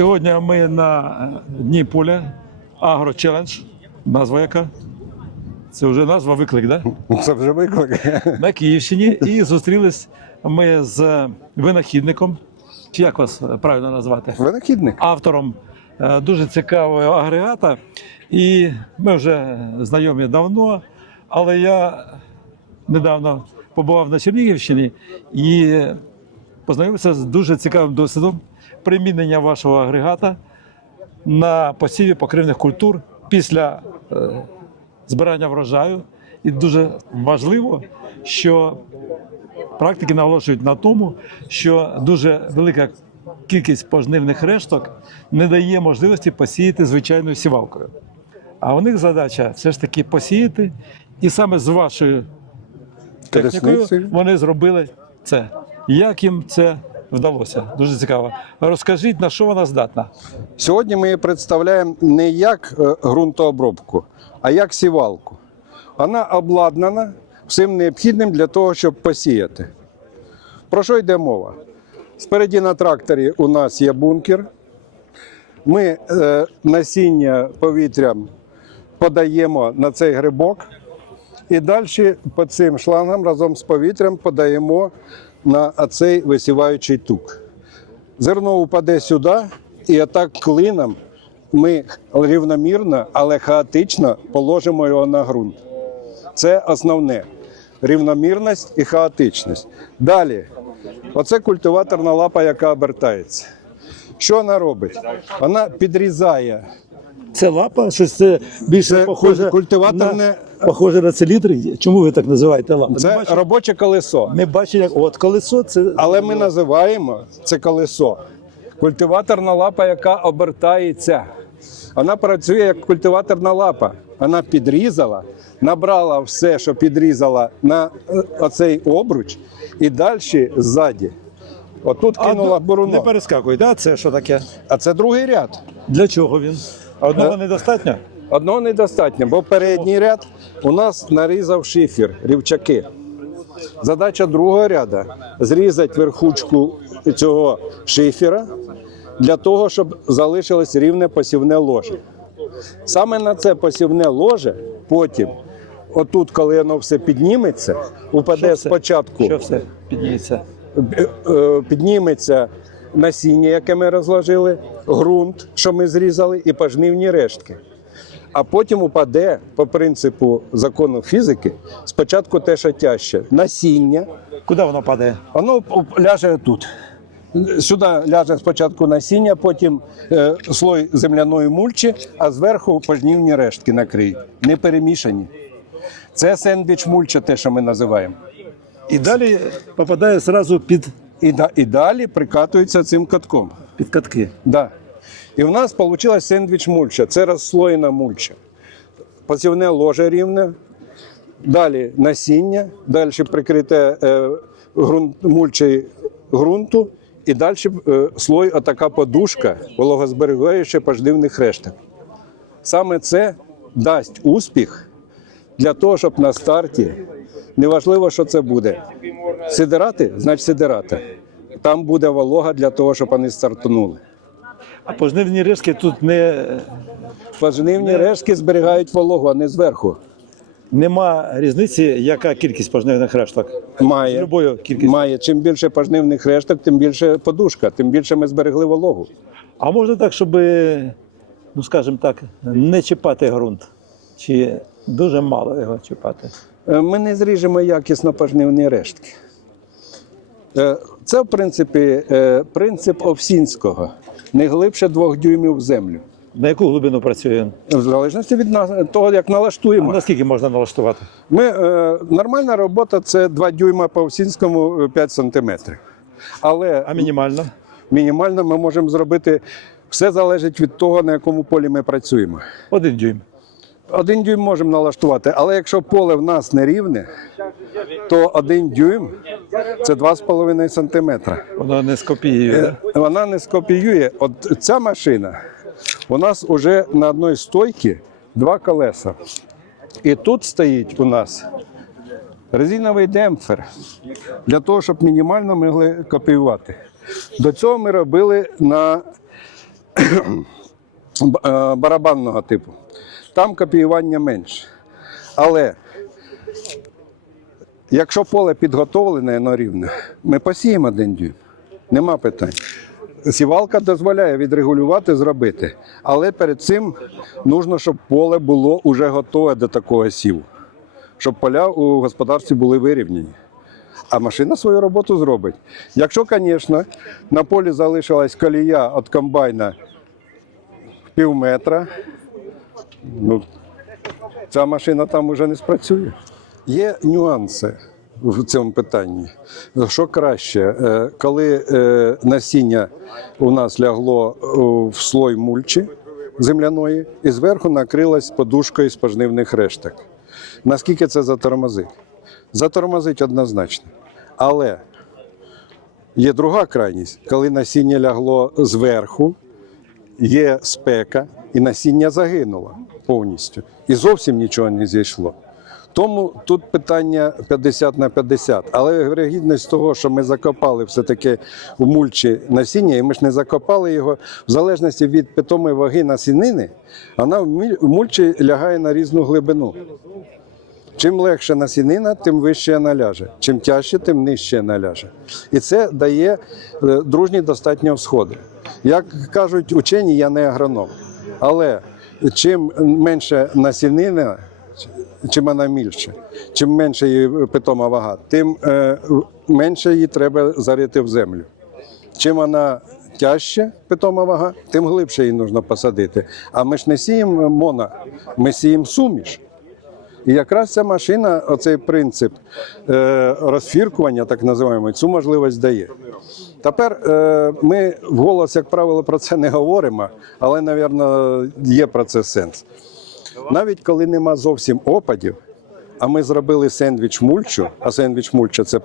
Сьогодні ми на е, дні поля Агро Челендж. Назва яка? Це вже назва виклик, да? Це вже виклик. На Київщині. І зустрілись ми з винахідником. Чи як вас правильно назвати? Винахідник. Автором е, дуже цікавого агрегата. І ми вже знайомі давно, але я недавно побував на Чернігівщині і познайомився з дуже цікавим досвідом примінення вашого агрегата на посіві покривних культур після е, збирання врожаю. І дуже важливо, що практики наголошують на тому, що дуже велика кількість пожнивних решток не дає можливості посіяти звичайною сівалкою. А у них задача все ж таки посіяти, і саме з вашою технікою вони зробили це. Як їм це вдалося? Дуже цікаво. Розкажіть, на що вона здатна? Сьогодні ми її представляємо не як е, ґрунтообробку, а як сівалку. Вона обладнана всім необхідним для того, щоб посіяти. Про що йде мова? Спереді на тракторі у нас є бункер. Ми е, насіння повітрям подаємо на цей грибок. І далі по цим шлангам разом з повітрям подаємо на цей висіваючий тук. Зерно упаде сюди, і отак клином ми рівномірно, але хаотично положимо його на ґрунт. Це основне рівномірність і хаотичність. Далі, оце культиваторна лапа, яка обертається. Що вона робить? Вона підрізає Це лапа, щось це більше Це похоже куль- культиваторне- на, похоже на циліндр. Чому ви так називаєте лапа? це Ми робоче колесо. ми бачимо, як от колесо це. Але ми називаємо це колесо. Культиваторна лапа, яка обертається. Вона працює як культиваторна лапа. Вона підрізала, набрала все, що підрізала на е, оцей обруч, і далі ззаді. Отут кинула ну, буруно. Не перескакуй, да? це що таке? А це другий ряд. Для чого він? Одного недостатньо? Одного недостатньо, бо передній ряд у нас нарізав шифер, рівчаки. Задача другого ряду зрізати верхушку цього шифера для того, щоб залишилось рівне посівне ложе. Саме на це посівне ложе потім, отут, коли воно все підніметься, упаде Що все? спочатку, Що все підніється? е, е, підніметься насіння, яке ми розложили, ґрунт, що ми зрізали, і пожнивні рештки. А потім упаде по принципу закону фізики спочатку те, що тяжче насіння, Куди воно падає? воно ляже тут. Сюди ляже спочатку насіння, потім е, слой земляної мульчі, а зверху пожнівні рештки накриють. Не перемішані. Це сендвіч мульча, те, що ми називаємо. І далі попадає зразу під, І, да, і далі прикатується цим катком. під катки. Да. І в нас вийшла сендвіч мульча. Це розслоєна мульча. Посівне ложе рівне, далі насіння, далі прикрите е, ґрунт, мульчею ґрунту, і далі е, слой, отака подушка вологозберігаюча пождивних решток. Саме це дасть успіх для того, щоб на старті, неважливо, що це буде. Сидирати, значить сидирати. Там буде волога для того, щоб вони стартанули. А пожнивні рештки тут не, Пожнивні рештки зберігають вологу, а не зверху. нема різниці, яка кількість пожнивних решток. Має. любою кількістю. Має. Чим більше пожнивних решток, тим більше подушка, тим більше ми зберегли вологу. А можна так, щоб, ну скажімо так, не чіпати ґрунт? Чи дуже мало його чіпати? Е, Ми не зріжемо якісно пожнивні рештки. Е, Це, в принципі, е, принцип Овсінського. Не глибше двох дюймів в землю. На яку глибину працює? В залежності від того, як А налаштуємо. наскільки можна налаштувати? Ми, е, нормальна робота це 2 дюйма по Овсінському е, 5 сантиметрів. Але А мінімально? мінімально ми можемо зробити. Все залежить від того, на якому полі ми працюємо. Один дюйм. Один дюйм можемо налаштувати, але якщо поле в нас не рівне, то один дюйм це 2,5 сантиметра. Воно не скопіює. Вона не скопіює. От ця машина у нас вже на одній стойці два колеса. І тут стоїть у нас резиновий демпфер для того, щоб мінімально могли копіювати. До цього ми робили на е, барабанного типу. Там копіювання менше. Але якщо поле підготовлене воно рівне, ми посіємо один дюйм. Нема питань. Сівалка дозволяє відрегулювати, зробити. Але перед цим нужно, щоб поле було вже готове до такого сіву. Щоб поля у господарстві були вирівняні. А машина свою роботу зробить. Якщо, звісно, на полі залишилась колія від комбайна пів метра, ну, ця машина там вже не спрацює. Є нюанси в цьому питанні. Що краще, е, коли е, насіння у нас лягло в слой мульчі земляної і зверху накрилось подушкою з пожнивних решток. Наскільки це затормозить? Затормозить однозначно. Але є друга крайність, коли насіння лягло зверху, є спека, і насіння загинуло повністю. І зовсім нічого не зійшло. Тому тут питання 50 на 50. Але вирогідність того, що ми закопали все-таки в мульчі насіння, і ми ж не закопали його, в залежності від питомої ваги насінини, вона в мульчі лягає на різну глибину. Чим легше насінина, тим вище вона ляже. Чим тяжче, тим нижче вона ляже. І це дає е, дружні достатньо всходи. Як кажуть учені, я не агроном. Але чим менше насінина, чим вона мільше, чим менше її питома вага, тим е, менше її треба зарити в землю. Чим вона тяжче, питома вага, тим глибше її потрібно посадити. А ми ж не сіємо моно, ми сіємо суміш. І якраз ця машина, оцей принцип е, розфіркування, так називаємо, цю можливість дає. Тепер е, ми вголос, як правило, про це не говоримо, але, мабуть, є про це сенс. Навіть коли нема зовсім опадів, а ми зробили сендвіч мульчу, а сендвіч мульча це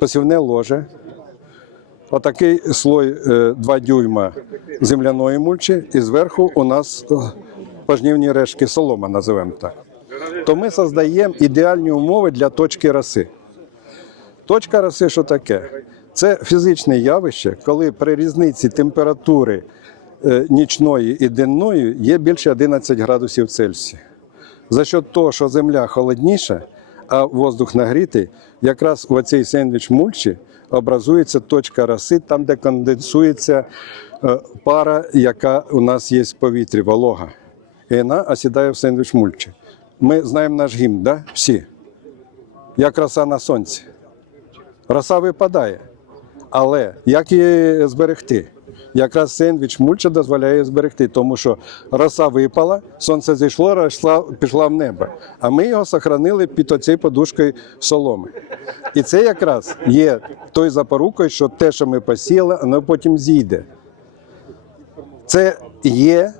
посівне ложе. Отакий слой е, 2 дюйма земляної мульчі, і зверху у нас е, пожнівні решки солома, називаємо так то ми создаємо ідеальні умови для точки роси. Точка роси що таке? Це фізичне явище, коли при різниці температури е, нічної і денної є більше 11 градусів Цельсія. За счет того, що земля холодніша, а воздух нагрітий, якраз в цій сендвіч мульчі образується точка роси, там, де конденсується е, пара, яка у нас є в повітрі, волога. І вона осідає в сендвіч мульчі. Ми знаємо наш гімн, да? всі. Як роса на сонці. Роса випадає. Але як її зберегти? Якраз сендвіч мульча дозволяє зберегти, тому що роса випала, сонце зійшло, роса пішла в небо. А ми його сохранили під оцією подушкою соломи. І це якраз є той запорукою, що те, що ми посіяли, воно потім зійде. Це є,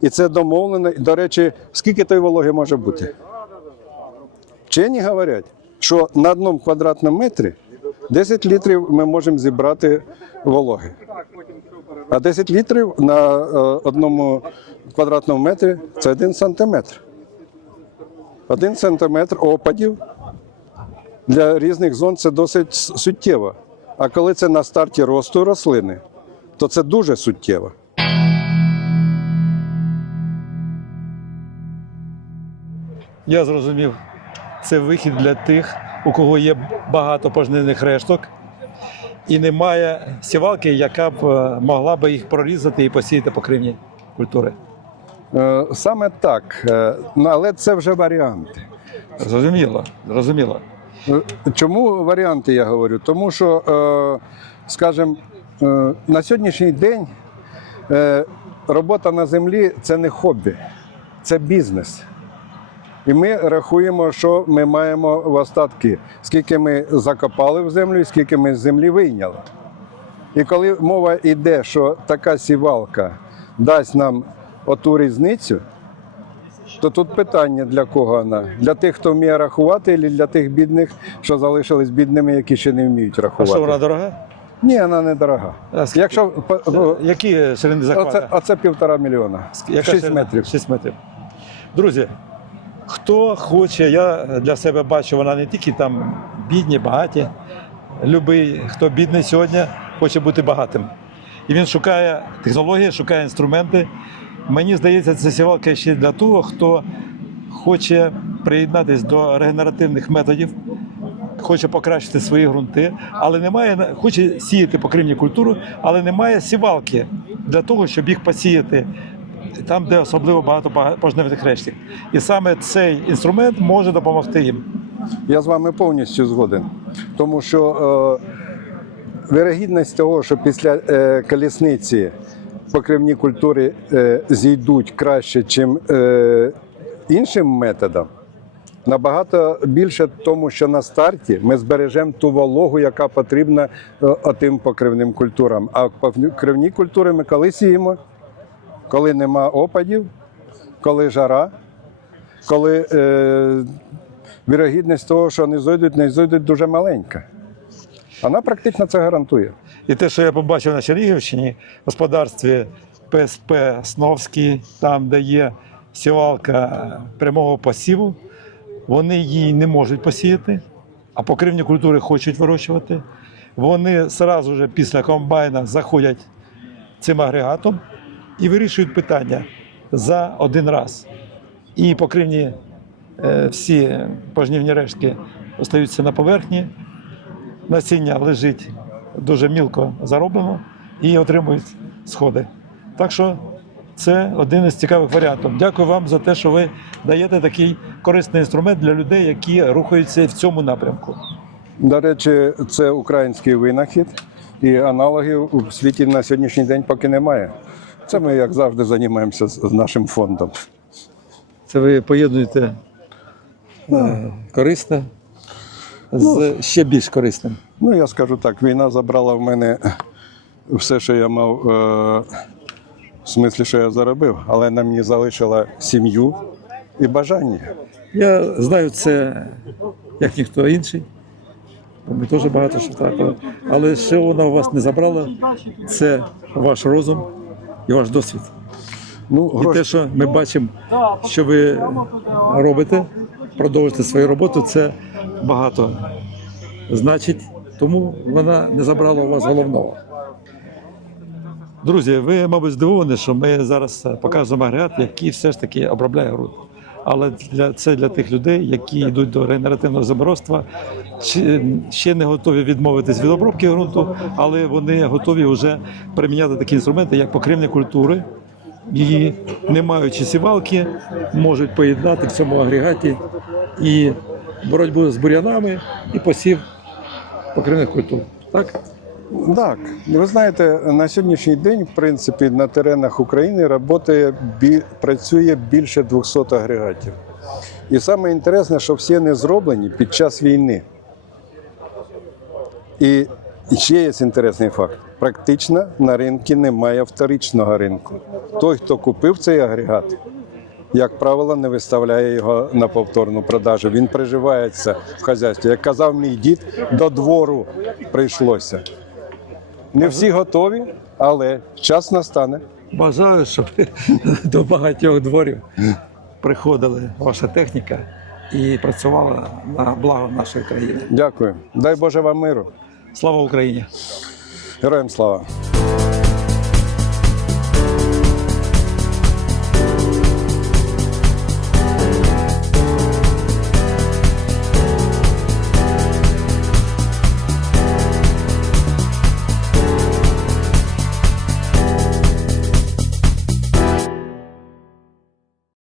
і це домовлено. До речі, скільки тої вологи може бути? Вчені говорять, що на одному квадратному метрі 10 літрів ми можемо зібрати вологи. А 10 літрів на е, одному квадратному метрі це 1 сантиметр. Один сантиметр опадів для різних зон це досить суттєво. А коли це на старті росту рослини, то це дуже суттєво. Я зрозумів, це вихід для тих, у кого є багато пожнивних решток, і немає сівалки, яка б е, могла би їх прорізати і посіяти покривні культури. Е, Саме так, Е, але це вже варіанти. Зрозуміло, зрозуміло. Чому варіанти я говорю? Тому що, скажімо, на сьогоднішній день робота на землі це не хобі, це бізнес. І ми рахуємо, що ми маємо в остатки, скільки ми закопали в землю і скільки ми з землі вийняли. І коли мова йде, що така сівалка дасть нам оту різницю, то тут питання для кого вона? Для тих, хто вміє рахувати, чи для тих бідних, що залишились бідними, які ще не вміють рахувати. А що вона дорога? Ні, вона не дорога. А скільки? Якщо Які ширини захвату? оце, оце півтора мільйона. Яка 6 ширина? метрів. 6 метрів. Друзі, хто хоче, я для себе бачу, вона не тільки там бідні, багаті. Любий, хто бідний сьогодні, хоче бути багатим. і він шукає технології, шукає інструменти. Мені здається, це сівалка ще для того, хто хоче приєднатися до регенеративних методів, хоче покращити свої ґрунти, але немає, хоче сіяти покривні культуру, але немає сівалки для того, щоб їх посіяти там, де особливо багато пожнивних рештів. І саме цей інструмент може допомогти їм. Я з вами повністю згоден. Тому що е, вирогідність того, що після е, колісниці покривні культури е, зійдуть краще, ніж е, іншим методом, набагато більше, тому що на старті ми збережемо ту вологу, яка потрібна е, отим покривним культурам. А покривні культури ми коли сіємо, коли нема опадів, коли жара, коли е, вірогідність того, що вони зойдуть, не зойдуть дуже маленька. Вона практично це гарантує. І те, що я побачив на Чернігівщині, в господарстві ПСП Сновський, там, де є сівалка прямого посіву, вони її не можуть посіяти, а покривні культури хочуть вирощувати. Вони одразу після комбайна заходять цим агрегатом і вирішують питання за один раз. І покривні е, всі пожнівні рештки остаються на поверхні, насіння лежить дуже мілко зароблено і отримують сходи. Так що це один із цікавих варіантів. Дякую вам за те, що ви даєте такий корисний інструмент для людей, які рухаються в цьому напрямку. До речі, це український винахід, і аналогів у світі на сьогоднішній день поки немає. Це ми, як завжди, займаємося з нашим фондом. Це ви поєднуєте е, корисне з ще більш корисним. Ну, я скажу так, війна забрала в мене все, що я мав, е, в смислі, що я заробив, але вона мені залишила сім'ю і бажання. Я знаю це як ніхто інший. бо Ми теж багато що втратили. Але що вона у вас не забрала, це ваш розум і ваш досвід. Ну, І гроші, те, що ми бачимо, що ви робите, продовжуєте свою роботу, це багато значить, тому вона не забрала у вас головного. Друзі, ви, мабуть, здивовані, що ми зараз покажемо агрегат, який все ж таки обробляє ґрунт. Але для це для тих людей, які йдуть до регенеративного заборозтва, ще- не готові відмовитись від обробки ґрунту, але вони готові вже приміняти такі інструменти, як покривні культури, і не маючи сівалки, можуть поєднати в цьому агрегаті і боротьбу з бур'янами, і посів покривних культур. Так? Так, ви знаєте, на сьогоднішній день, в принципі, на теренах України роботає, бі, працює більше 200 агрегатів. І саме інтересне, що всі вони зроблені під час війни. І ще є інтересний факт: практично на ринку немає вторичного ринку. Той, хто купив цей агрегат, як правило, не виставляє його на повторну продажу. Він приживається в хазяйстві. Як казав мій дід, до двору прийшлося. Не всі готові, але час настане. Бажаю, щоб до багатьох дворів приходила ваша техніка і працювала на благо нашої країни. Дякую. Дай Боже вам миру. Слава Україні! Героям слава!